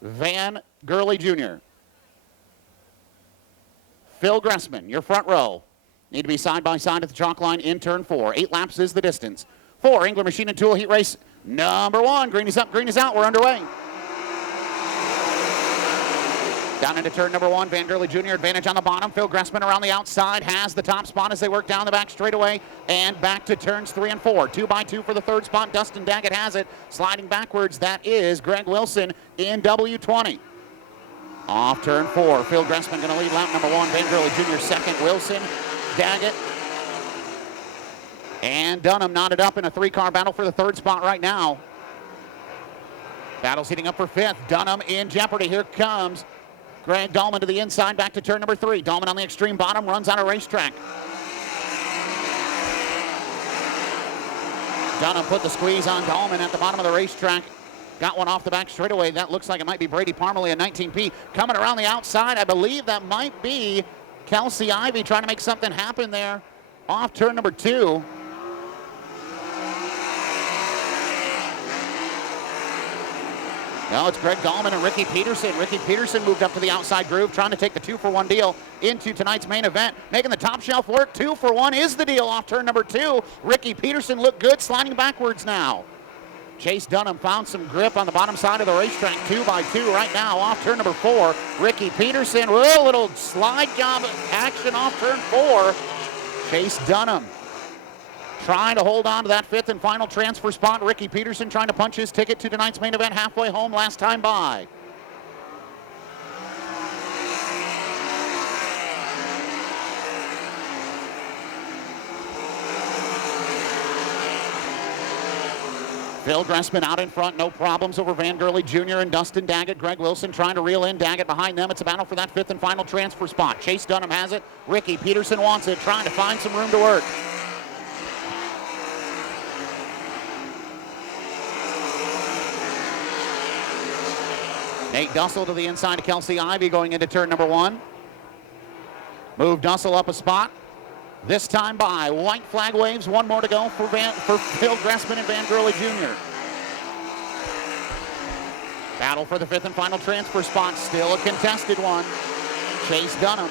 Van Gurley Jr. Phil Gressman, your front row. Need to be side by side at the chalk line in turn 4. 8 laps is the distance. 4, Engler Machine and Tool Heat Race number 1. Green is up, green is out. We're underway. Down into turn number 1, Van Gurley Jr. advantage on the bottom. Phil Gressman around the outside has the top spot as they work down the back straightaway and back to turns 3 and 4. 2 by 2 for the third spot. Dustin Daggett has it. Sliding backwards, that is Greg Wilson in W20. Off turn 4, Phil Gressman going to lead lap number 1. Van Gurley Jr. second. Wilson, Daggett, and Dunham knotted up in a 3-car battle for the third spot right now. Battle's heating up for 5th. Dunham in jeopardy. Here comes Greg Dahlman to the inside, back to turn number 3. Dahlman on the extreme bottom, runs out of racetrack. Dunham put the squeeze on Dahlman at the bottom of the racetrack. Got one off the back straightaway. That looks like it might be Brady Parmalee at 19P. Coming around the outside, I believe that might be Kelsey Ivey trying to make something happen there off turn number 2. No, it's Greg Dahlman and Ricky Peterson. Ricky Peterson moved up to the outside groove, trying to take the 2-for-1 deal into tonight's main event. Making the top shelf work. 2-for-1 is the deal off turn number 2. Ricky Peterson looked good, sliding backwards now. Chase Dunham found some grip on the bottom side of the racetrack. 2 by 2 right now off turn number 4. Ricky Peterson, a little slide job action off turn 4. Chase Dunham trying to hold on to that 5th and final transfer spot. Ricky Peterson trying to punch his ticket to tonight's main event halfway home last time by. Phil Gressman out in front, no problems over Van Gurley Jr. and Dustin Daggett. Greg Wilson trying to reel in Daggett behind them. It's a battle for that 5th and final transfer spot. Chase Dunham has it. Ricky Peterson wants it, trying to find some room to work. Nate Dussel to the inside of Kelsey Ivey going into turn number 1. Move Dussel up a spot. This time by. White flag waves. One more to go for Phil Gressman and Van Gurley Jr. Battle for the 5th and final transfer spot. Still a contested one. Chase Dunham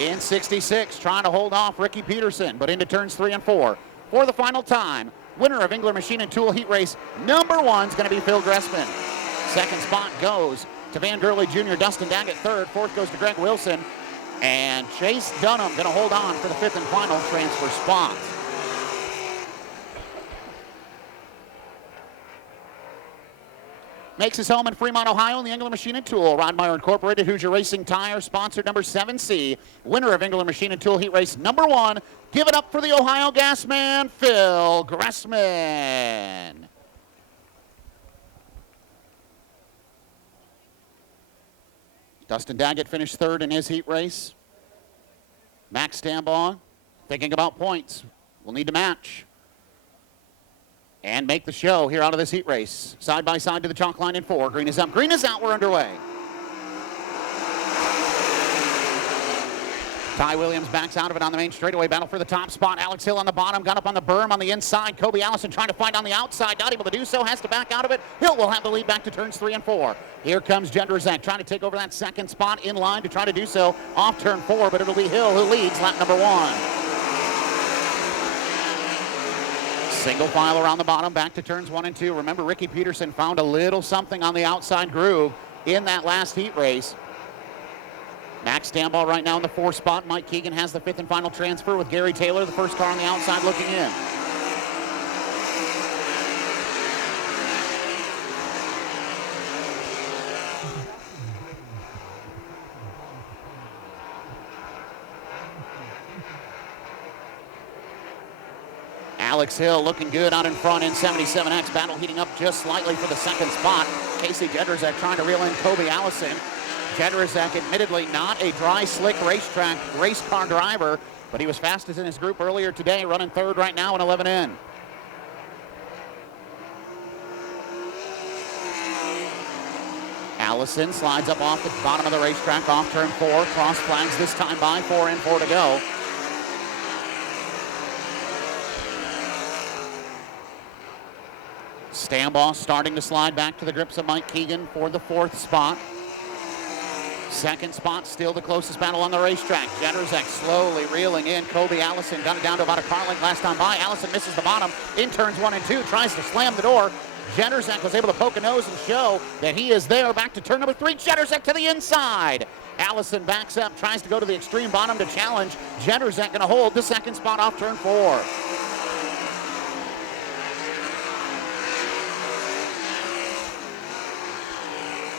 in 66 trying to hold off Ricky Peterson, but into turns 3 and 4. For the final time, winner of Engler Machine and Tool Heat Race number 1 is going to be Phil Gressman. Second spot goes to Van Gurley Jr. Dustin Daggett third. 4th goes to Greg Wilson. And Chase Dunham going to hold on for the 5th and final transfer spot. Makes his home in Fremont, Ohio in the Engler Machine and Tool. Rodmeyer Incorporated, Hoosier Racing Tire, sponsor number 7C. Winner of Engler Machine and Tool Heat Race number 1. Give it up for the Ohio gas man, Phil Gressman. Dustin Daggett finished 3rd in his heat race. Max Stambaugh thinking about points. We'll need to match and make the show here out of this heat race. Side by side to the chalk line in 4. Green is up, green is out, we're underway. Ty Williams backs out of it on the main straightaway. Battle for the top spot. Alex Hill on the bottom. Got up on the berm on the inside. Kobe Allison trying to find on the outside. Not able to do so. Has to back out of it. Hill will have the lead back to turns 3 and 4. Here comes Jendrzak trying to take over that second spot in line to try to do so off turn 4, but it'll be Hill who leads lap number 1. Single file around the bottom, back to turns 1 and 2. Remember, Ricky Peterson found a little something on the outside groove in that last heat race. Max Stambaugh right now in the 4th spot. Mike Keegan has the 5th and final transfer with Gary Taylor, the first car on the outside looking in. Alex Hill looking good out in front in 77X. Battle heating up just slightly for the second spot. Casey Jendrzak trying to reel in Kobe Allison. Jendrzak admittedly not a dry, slick racetrack race car driver, but he was fastest in his group earlier today, running 3rd right now in 11 in. Allison slides up off the bottom of the racetrack off turn 4. Cross flags this time by. 4 and 4 to go. Stambaugh starting to slide back to the grips of Mike Keegan for the 4th spot. 2nd spot, still the closest battle on the racetrack. Jędrzejczyk slowly reeling in. Kobe Allison got it down to about a car length last time by. Allison misses the bottom in turns 1 and 2, tries to slam the door. Jędrzejczyk was able to poke a nose and show that he is there. Back to turn number 3. Jędrzejczyk to the inside. Allison backs up, tries to go to the extreme bottom to challenge. Jędrzejczyk going to hold the 2nd spot off turn 4.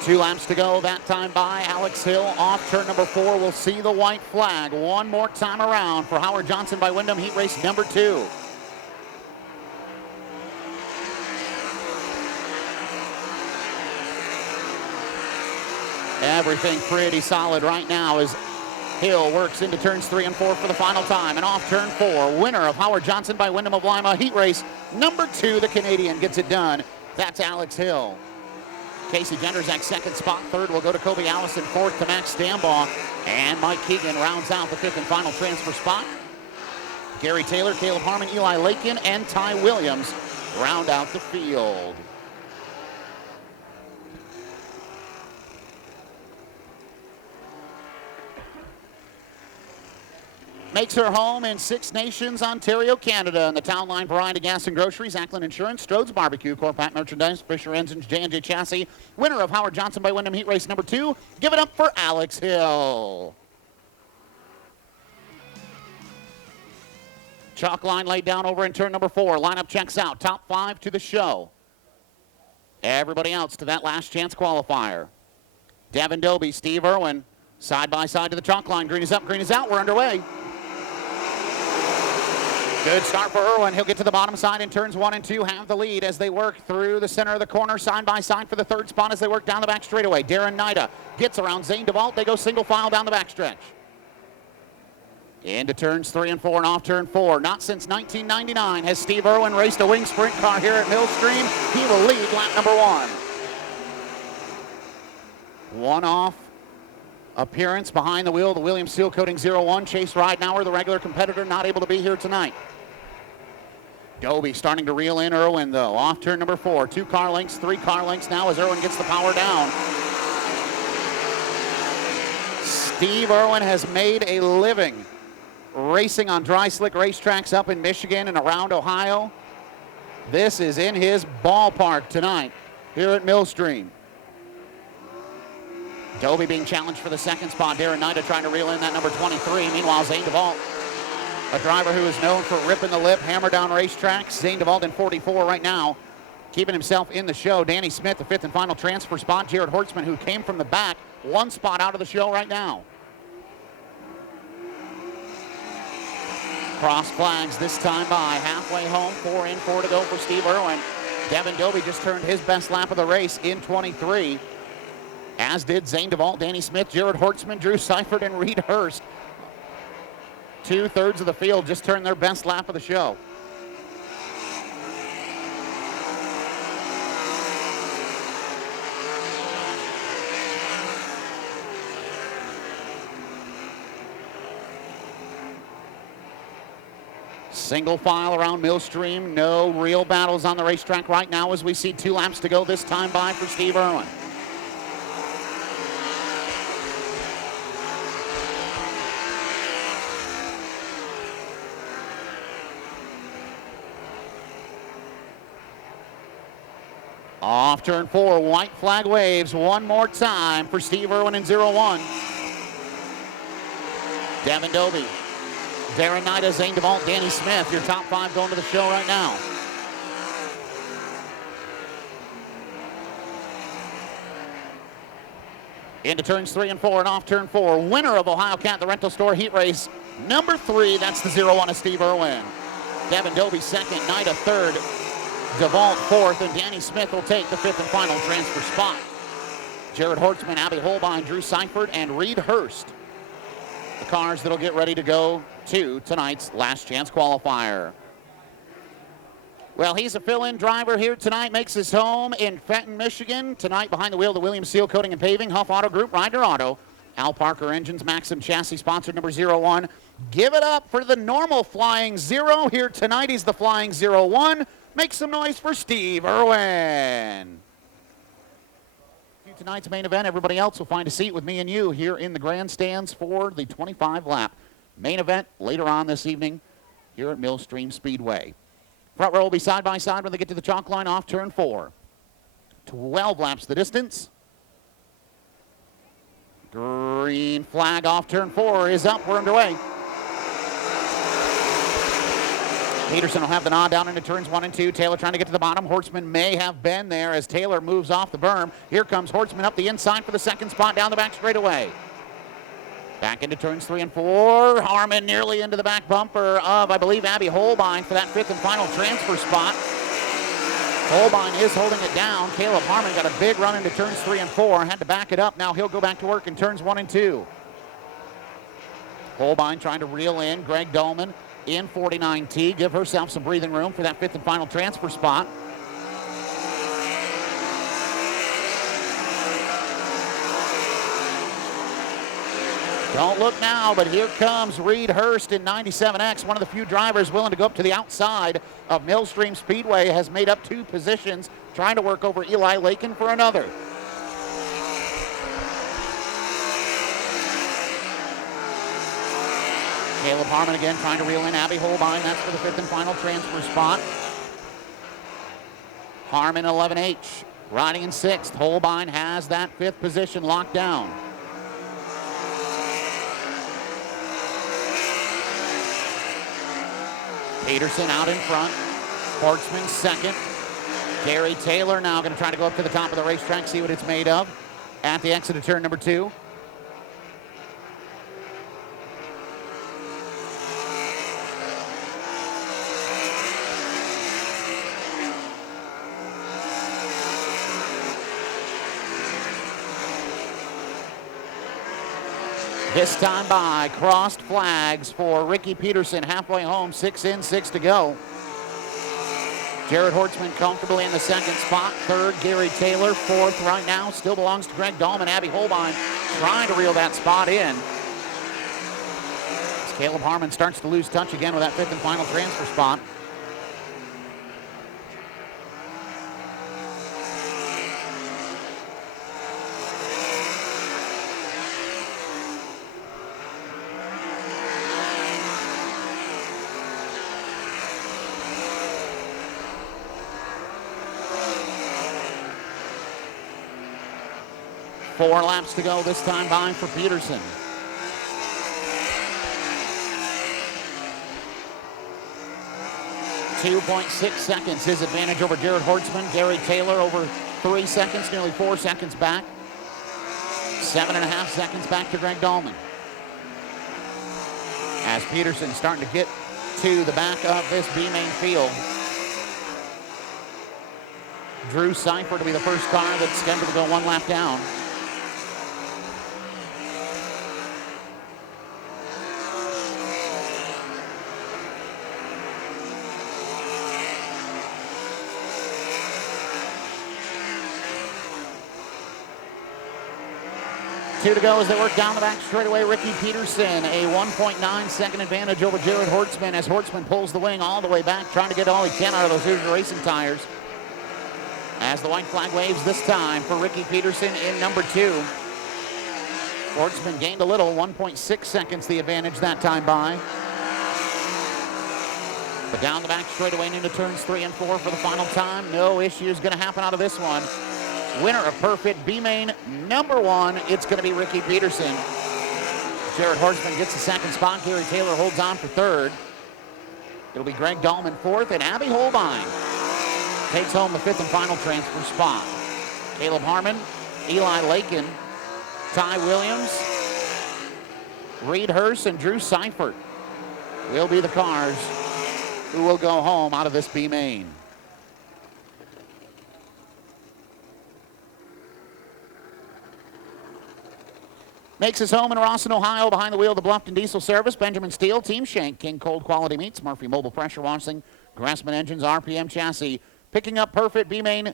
Two laps to go that time by. Alex Hill off turn number 4 will see the white flag one more time around for Howard Johnson by Wyndham Heat Race number 2. Everything pretty solid right now as Hill works into turns 3 and 4 for the final time. And off turn 4, winner of Howard Johnson by Wyndham of Lima Heat Race number 2, the Canadian gets it done. That's Alex Hill. Casey Jędrzejczyk 2nd spot. 3rd will go to Kobe Allison. 4th to Max Stambaugh. And Mike Keegan rounds out the 5th and final transfer spot. Gary Taylor, Caleb Harmon, Eli Lakin, and Ty Williams round out the field. Makes her home in Six Nations, Ontario, Canada. In the Town Line Variety Gas and Groceries, Ackland Insurance, Strode's Barbecue, Corpat Merchandise, Fisher Engines, J&J Chassis. Winner of Howard Johnson by Wyndham Heat Race number 2. Give it up for Alex Hill. Chalk line laid down over in turn number 4. Lineup checks out. Top 5 to the show. Everybody else to that last chance qualifier. Devin Dobie, Steve Irwin, side by side to the chalk line. Green is up, green is out. We're underway. Good start for Irwin. He'll get to the bottom side in turns 1 and 2, have the lead as they work through the center of the corner, side by side for the 3rd spot as they work down the back straightaway. Darren Nida gets around Zane DeVault. They go single file down the backstretch. Into turns 3 and 4 and off turn 4. Not since 1999 has Steve Irwin raced a wing sprint car here at Millstream. He will lead lap number 1. One-off appearance behind the wheel, the Williams Seal Coating 01. Chase Ridenauer, the regular competitor, not able to be here tonight. Dobie starting to reel in Irwin, though. Off turn number 4. 2 car lengths, 3 car lengths now as Irwin gets the power down. Steve Irwin has made a living racing on dry slick racetracks up in Michigan and around Ohio. This is in his ballpark tonight here at Millstream. Dobie being challenged for the 2nd spot. Darren Nida trying to reel in that number 23. Meanwhile, Zane DeVault, a driver who is known for ripping the lip, hammer down racetracks. Zane DeVault in 44 right now, keeping himself in the show. Danny Smith, the 5th and final transfer spot. Jared Hortzman, who came from the back, 1 spot out of the show right now. Cross flags this time by. Halfway home, 4 in, 4 to go for Steve Irwin. Devin Dobie just turned his best lap of the race in 23. As did Zane DeVault, Danny Smith, Jared Hortzman, Drew Seifert, and Reed Hurst. 2/3 of the field just turned their best lap of the show. Single file around Millstream. No real battles on the racetrack right now as we see 2 laps to go this time by for Steve Irwin. Off turn 4, white flag waves one more time for Steve Irwin in 01. Devin Dobie, Darren Nida, Zane DeVault, Danny Smith, your top 5 going to the show right now. Into turns 3 and 4 and off turn 4. Winner of OhioCAT, the rental store heat race number 3. That's the 01 of Steve Irwin. Devin Dobie 2nd, Nida 3rd, DeVault 4th, and Danny Smith will take the 5th and final transfer spot. Jared Hortzman, Abby Holbein, Drew Seifert, and Reed Hurst, the cars that'll get ready to go to tonight's last chance qualifier. Well, he's a fill-in driver here tonight, makes his home in Fenton, Michigan. Tonight behind the wheel, the Williams Seal Coating and Paving, Huff Auto Group, Ryder Auto, Al Parker Engines, Maxim Chassis, sponsor number 01. Give it up for the normal Flying 0 here tonight. He's the Flying 01, Make some noise for Steve Irwin. Tonight's main event, everybody else will find a seat with me and you here in the grandstands for the 25-lap main event later on this evening here at Millstream Speedway. Front row will be side by side when they get to the chalk line off turn 4. 12 laps the distance. Green flag off turn 4 is up. We're underway. Peterson will have the nod down into turns 1 and 2. Taylor trying to get to the bottom. Hortzman may have been there as Taylor moves off the berm. Here comes Hortzman up the inside for the second spot down the back straightaway. Back into turns 3 and 4. Harmon nearly into the back bumper of, I believe, Abby Holbein for that 5th and final transfer spot. Holbein is holding it down. Caleb Harmon got a big run into turns 3 and 4. Had to back it up. Now he'll go back to work in turns 1 and 2. Holbein trying to reel in Greg Dolman in 49T. Give herself some breathing room for that 5th and final transfer spot. Don't look now, but here comes Reed Hurst in 97X. One of the few drivers willing to go up to the outside of Millstream Speedway, has made up 2 positions, trying to work over Eli Lakin for another. Caleb Harmon again trying to reel in Abby Holbein. That's for the 5th and final transfer spot. Harmon 11H riding in 6th. Holbein has that 5th position locked down. Peterson out in front. Hortzman 2nd. Gary Taylor now going to try to go up to the top of the racetrack, see what it's made of at the exit of turn number 2. This time by, crossed flags for Ricky Peterson, halfway home, 6 in, 6 to go. Jared Hortzman comfortably in the 2nd spot. 3rd, Gary Taylor. 4th right now still belongs to Greg Dahlman. Abby Holbein trying to reel that spot in. As Caleb Harmon starts to lose touch again with that 5th and final transfer spot. Four laps to go this time by for Peterson. .6 seconds his advantage over Jared Hortzman. Gary Taylor over 3 seconds, nearly 4 seconds back. 7.5 seconds back to Greg Dahlman. As Peterson starting to get to the back of this B-main field. Drew Seifert to be the first car that's scheduled to go 1 lap down. Two to go as they work down the back straightaway. Ricky Peterson, a 1.9 second advantage over Jared Hortzman as Hortzman pulls the wing all the way back, trying to get all he can out of those Hoosier Racing tires. As the white flag waves this time for Ricky Peterson in number 2. Hortzman gained a little, 1.6 seconds the advantage that time by. But down the back straightaway and into turns 3 and 4 for the final time. No issues going to happen out of this one. Winner of perfect B-main number 1, it's going to be Ricky Peterson. Jared Hortzman gets the 2nd spot. Gary Taylor holds on for 3rd. It'll be Greg Dahlman 4th, and Abby Holbein takes home the 5th and final transfer spot. Caleb Harmon, Eli Lakin, Ty Williams, Reed Hurst, and Drew Seifert will be the cars who will go home out of this B-main. Makes his home in Rawson, Ohio, behind the wheel of the Bluffton Diesel Service. Benjamin Steele, Team Shank, King Cold Quality Meats, Murphy Mobile Pressure Washing, Grassman Engines, RPM Chassis. Picking up the perfect B-main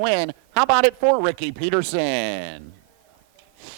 win. How about it for Ricky Peterson?